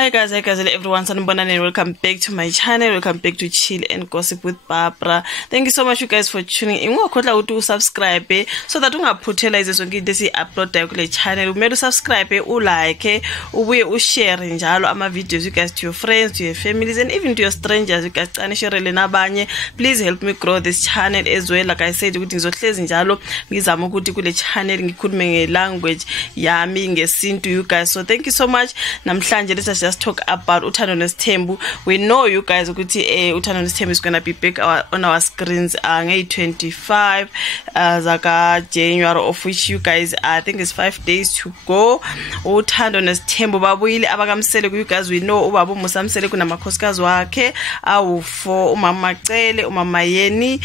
Hi guys, everyone, sanibonani and welcome back to my channel. Welcome back to Chill and Gossip with Barbara. Thank you so much you guys for tuning in. Ungakhohlwa ukuthi subscribe so that ungaphuthela izinto zonke into esi-upload kule channel. Kumele subscribe, like, ubuye ushare njalo ama videos you guys to your friends, to your families and even to your strangers. You guys can share nabanye. Please help me grow this channel as well. Like I said, ukuthi ngizohlezi njalo ngizama ukuthi kule channel ngikhulume ngelanguage yami ngesintu you guys. So thank you so much. Namhlanje let's just talk about Uthando Nesthembu. We know you guys ukuthi Uthando Nesthembu is gonna be back on our screens on 25 zaka January, of which you guys I think it's 5 days to go. Uthando Nesthembu babuyile abakamsele you guys. We know ubaba Mseleku namakhosikazi wakhe awu4 umama Cele, umama Yeni,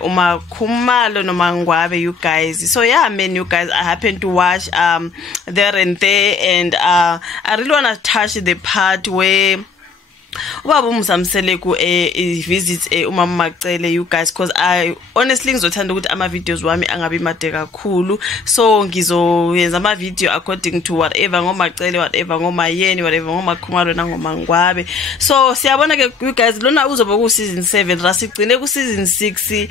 uma Khumalo noma Ngwabe you guys. So yeah man, you guys, I happen to watch there and there and I really want to touch the part where ubaba Mseleku visits umama Cele you guys, because I honestly ngizothanda ukuthi ama videos wami angabi made kakhulu, so ngizoyenza ama video according to whatever ngoma Cele, whatever ngoma Yeni, whatever ngoma Khumalo nangoma Ngwabe. So siyabona ke you guys, lona uzoba ku season 7 rasigcine ku season 6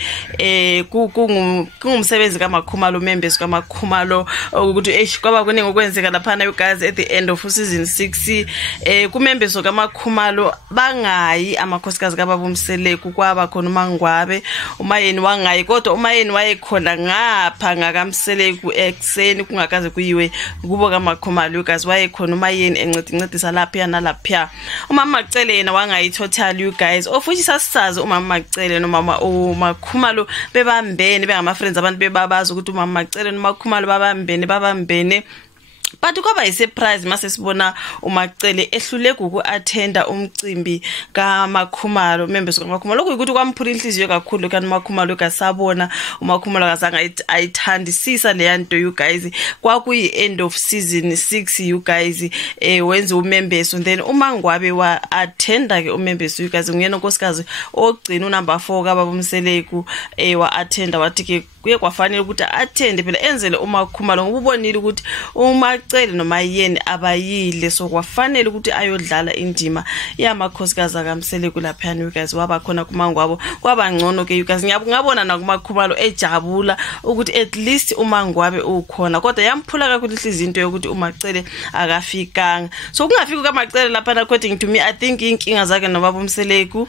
kungumsebenzi kaMakhumalo, members kaMakhumalo ukuthi kwaba kuningi okwenzeka lapha you guys at the end of season 6 ku members kaMakhumalo bangayi amakhosikazi kababa Mseleku, kwaba khona uMangwabe, umayeni wangayi, kodwa umayeni wayekhona ngapha ngakamseleku ekseni kungakaze kuyiwe kubo kaMakhumalo guys. Wayekhona umayeni encedisa lapha nalapha. Umama Cele yena wangayi total you guys, of which sasazi umama Cele nomama uMakhumalo bebambene bengama friends abantu bebabaza ukuthi umama Cele noMakhumalo babambene. But kwaba yisurprise mase sibona uMacele ehluleka uku-attenda umcimbi kaMakhumalo, members kaMakhumalo. Lokho ukuthi kwamphula inhliziyo kakhulu kanti uMakhumalo kasabona uMakhumalo kazange ayithandisisa le nto you guys. Kwakuyi end of season 6 you guys, wenza umembers and then uMangwabe wa-attenda ke umembers you guys. Nguyena nkosikazi ogcina unumber 4 kababa Mseleku wa-attenda wathi ke kuye kwafanele ukuthi attend phela enzele uMakhumalo ngoba ubonile ukuthi uMacele noma Yeni abayile, so kwafanele ukuthi ayodlala indima yamakhosikazi kaMseleku lapha you guys. Waba khona kuMangwabo kwaba ngcono ke you guys. Ngiyabona nakuMakhumalo ejabula ukuthi at least uMangwabe ukhona, kodwa yamphula kakhulu inhliziyo into yokuthi uMacele akafikanga. So kungafika kaMacele lapha according to me, I think inkinga zakhe nobaba Mseleku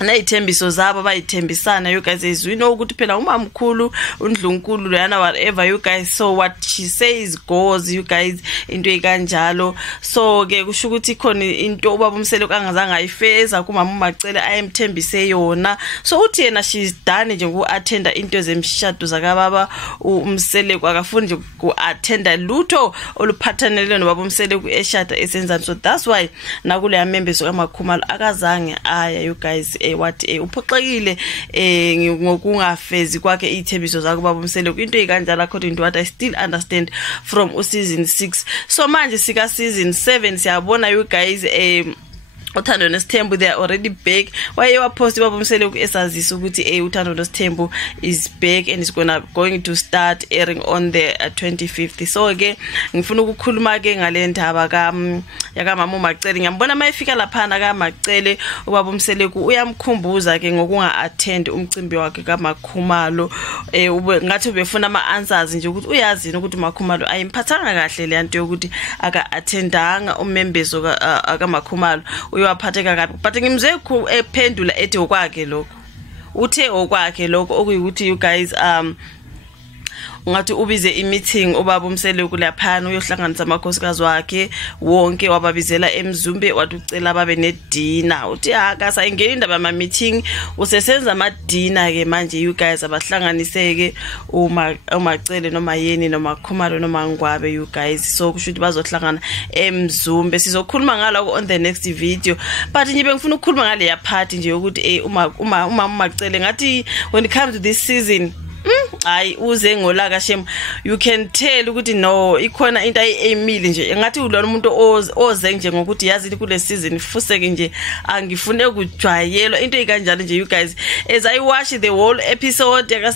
nayithembiso zabo bayithembisana you guys. As we know ukuthi phela umamkhulu uNdlunkulu yana whatever you guys, so what she says goes you guys, into ekanjalo. So ke kusho ukuthi khona into ubaba Mseleku angazange ayifeza kumama uMacele ayemthembise yona. So uthi yena she's done nje ku-attenda into zemshado zakababa uMseleku, akafuni nje ku-attenda lutho oluphathanele nobaba Mseleku eshada esenzani. So that's why nakule members kaMakhumalo akazange aya you guys. What uphoxekile ngokungafezi kwakhe ithembiso zakhe baba Mseleku, into ekanjalo according to what I still understand from season 6. So manje sika season 7 siyabona you guys Uthando Nesthembu they are already back. Waye wapost baba Mseleku esazisa ukuthi Uthando Nesthembu is back and is going to start airing on the 25th. So ke ngifuna ukukhuluma ke ngale ndaba yaka mama uMacele. Ngiyambona mayifika lapha kaMacele ubaba Mseleku uyamkhumbuza ke ngokunga attend umcimbi wakhe kaMakhumalo. Ngathi ubefuna ama answers nje ukuthi uyazini ukuthi uMakhumalo ayimphathanga kahle le nto yokuthi aka attendanga umembezo kaMakhumalo uyaphatheka kabi. But ngimzwe ephendula ethi okwakhe lokho, uthe okwakhe lokho okuyukuthi you guys ngathi ubize i-meeting ubaba Mseleku lapha uyohlanganisa amakhosikazi wakhe wonke, wababizela eMzumbe wathi ucela babe nedina. Uthi akasa ingena indaba ama meeting usesenza ama dinner ke manje you guys abahlanganiseke uMacele noma Yeni noma Khumalo noma Ngwabe you guys. So kusho ukuthi bazohlangana eMzumbe. Sizokhuluma ngalo on the next video, but ngibe ngifuna ukukhuluma ngale ya party nje ukuthi uma Macele ngathi when it comes to this season hayi uze ngolaka shem, you can tell ukuthi no ikhona into ayemile nje ngathi ulona umuntu oze nje ngokuthi yazi kule season fuseke nje angifune ukujwayelwa into ekanjalo nje you guys. As I watch the whole episode yaka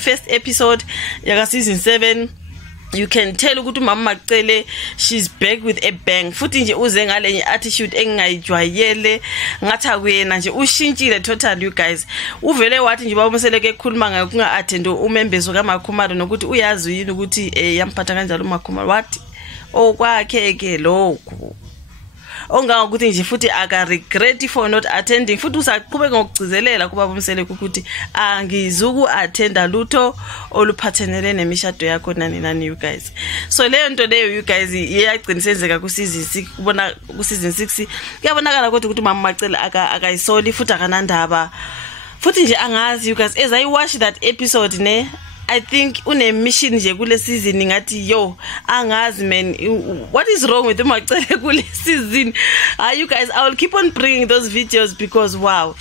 first episode yaka season 7 you can tell ukuthi umama Macele she's back with a bang futhi nje uze ngalenye attitude engingayijwayele ngathi akuyena nje ushintshile total you guys uvele wathi nje baba Mseleku ekhuluma ngayo kunga attend umembezo kaMakhumalo nokuthi uyazi yini ukuthi yamphatha kanjalo uMakhumalo wathi okwakhe ke lokho ongangokuthi nje futhi aka regret for not attending futhi usaqhubeka ngokugcizelela kuba Mseleku ukuthi angizuku attenda lutho oluphathenele nemishado yakho nani you guys. So leyo nto leyo you guys iyagcinisenzeka ku season 6 kubona ku season 6 kuyabonakala ukuthi umama Macele akayisoli futhi akanandaba futhi nje angazi you guys as I watch that episode ne I think une mission nje kule season ngathi yo angazi man what is wrong with Macele kule season. You guys I will keep on bringing those videos because wow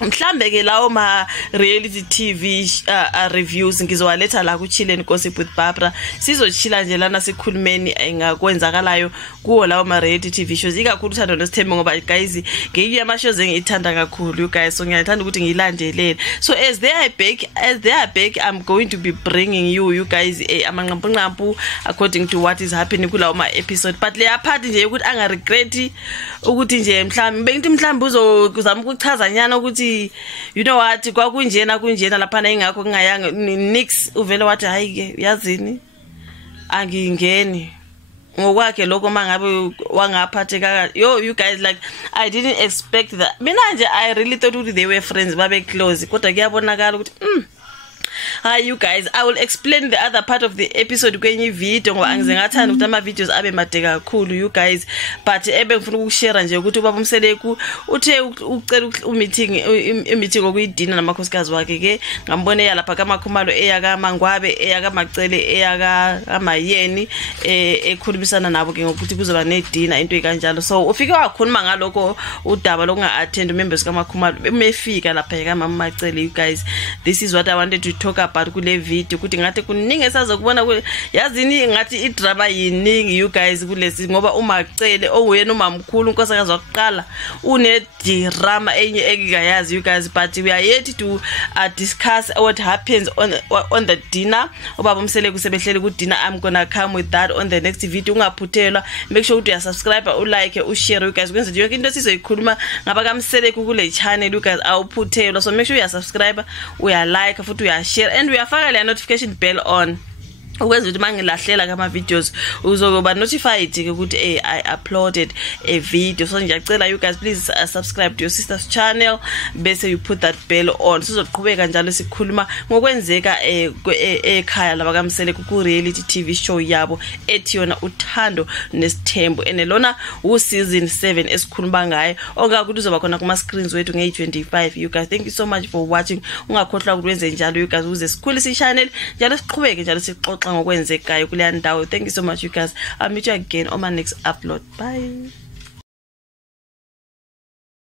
mhlambe ke lawo ma reality TV reviews ngizowaletha la ku Chill and Gossip with Barbara sizochila nje lana sikhulumeni engakwenzakalayo kuwo lawo ma reality TV shows ikakhulu Uthando Nesthembu ngoba guys ngiyiya ama shows engithanda kakhulu you guys so ngiyathanda ukuthi ngilandelele so as they are back I'm going to be bringing you guys amanqampu according to what is happening kulawo ma episode but le part nje ukuthi anga regret ukuthi nje mhlambe bengithi mhlambe uzozama ukuchaza nyana ukuthi you know what kwakunjena lapha ingakho ngayanga nix uvele wathi hayi ke yazini angingeni ngokwakhe lokho mangabe wangaphatheka yo you guys like I didn't expect that mina nje I really thought they were friends babe close kodwa kuyabonakala ukuthi Hi you guys I will explain the other part of the episode kwenye video ngoba angize ngathanda ukuthi ama videos abe made kakhulu you guys but ngifuna ukushare nje ukuthi ubaba Mseleku uthe ucela meeting okuyidina namakhosikazi wakhe ke ngambone yalapha kaMakhumalo eyaka Mangwabe eyaka Macele eyaka amayeni ekhulumisana nabo ke ngokuthi kuzoba nedina into ekanjalo so ufike wakhuluma ngaloko udaba lokunga attend members kaMakhumalo bemefika lapha kaMama Macele you guys this is what I wanted to talk about kule video ukuthi ngathi kuningi esazokubona yazini ngathi idrama yiningi you guys kulesi ngoba uMacele owena umamkhulu unkosikazi waqala une drama enye engayazi you guys but we are yet to discuss what happens on the dinner ubaba Mseleku sebehlele ku dinner I'm gonna come with that on the next video ungaphuthelwa make sure ukuthi subscribe ulike ushare you guys kwenza yonke into sizoyikhuluma ngaba kaMseleku kule channel you guys awuphuthelwa so make sure subscribe like futhi share and we are faka notification bell on ukwenza ukuthi mangilahlela kama videos uzokuba notified ke ukuthi I uploaded a video so ngiyacela you guys please subscribe to your sister's channel bese you put that bell on sizoqhubeka njalo sikhuluma ngokwenzeka ekhaya laba kaMseleku ku reality TV show yabo ethi yona Uthando Nesthembu enelona u season 7 esikhuluma ngayo ongakuthi uzoba khona kuma screens wethu nge25 you guys thank you so much for watching ungakhohlwa ukwenza njalo you guys uze sikhulise channel njalo siqhubeke njalo sixoxa ngokwenzekayo kuleya ndawo thank you so much you guys I'll meet you again on my next upload bye.